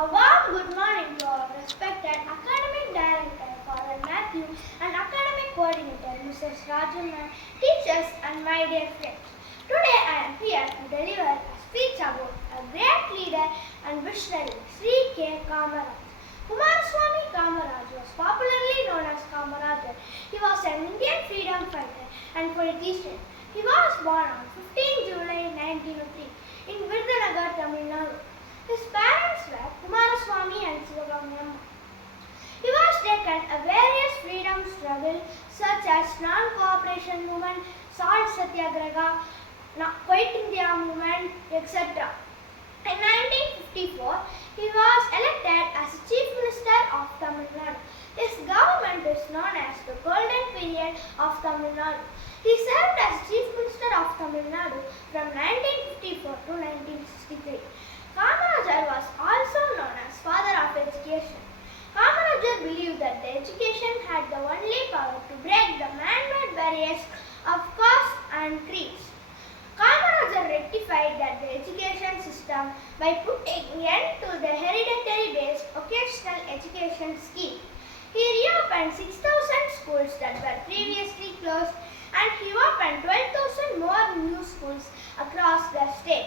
A warm good morning to our respected academic director, Father Matthew, and academic coordinator, Mrs. Rajaman, teachers, and my dear friends. Today I am here to deliver a speech about a great leader and visionary, Sri K. Kamaraj. Kumaraswamy Kamaraj was popularly known as Kamarajar. He was an Indian freedom fighter and politician. He was born on 15 July 1903 in Virudhunagar, Tamil Nadu. His parents were Kumaraswamy and Sivagami Amma. He was taken a various freedom struggles such as non-cooperation movement, salt satyagraha, Quit India movement, etc. In 1954, he was elected as Chief Minister of Tamil Nadu. His government is known as the Golden Period of Tamil Nadu. He served as Chief Minister of Tamil Nadu from 1954 to 1963. Kamarajar was also known as Father of Education. Kamarajar believed that the education had the only power to break the man-made barriers of caste and creeds. Kamarajar rectified that the education system by putting end to the hereditary-based occasional education scheme. He reopened 6,000 schools that were previously closed, and he opened 12,000 more new schools across the state.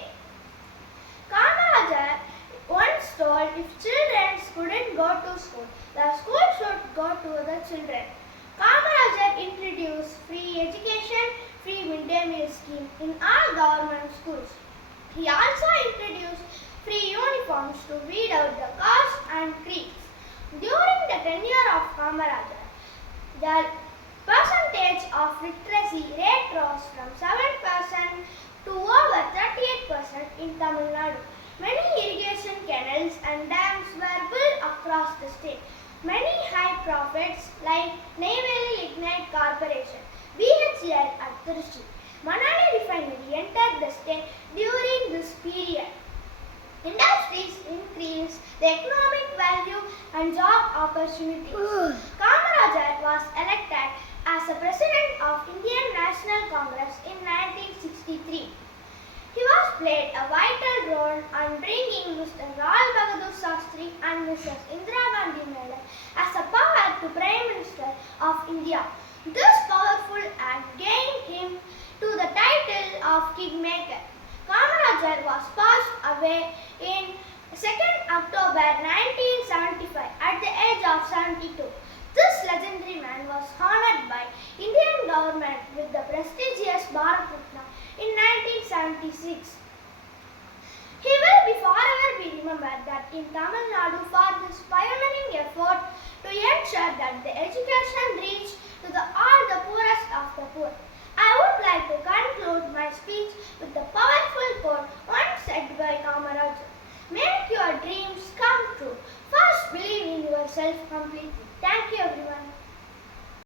Kamarajar once told if children couldn't go to school, the school should go to the children. Kamarajar introduced free education, free midday meal scheme in all government schools. He also introduced free uniforms to weed out the caste and creeds. During the tenure of Kamarajar, the percentage of literacy rate rose from 7% to over 38% in Tamil Nadu. Many irrigation canals and dams were built across the state. Many high profits like Neyveli Lignite Corporation, BHEL at Trichy, Manali Refinery entered the state during this period. Industries increased the economic value and job opportunities. Kamarajar was elected as the President of Indian National Congress in 1963. He was played a vital role in bringing Mr. Lal Bahadur Shastri and Mrs. Indira Gandhi Madam as a power to Prime Minister of India. This powerful act gained him to the title of Kingmaker. Kamarajar was passed away in 2nd October 1975 at the age of 72. This legendary man was honored by Indian government with the prestigious Bharat Ratna in 1976. He will be forever be remembered that in Tamil Nadu for his pioneering effort to ensure that the education reached to all the poorest of the poor. I would like to conclude my speech with the powerful quote once said by Kamarajar. Make your dreams come true. First believe in yourself completely. Thank you everyone.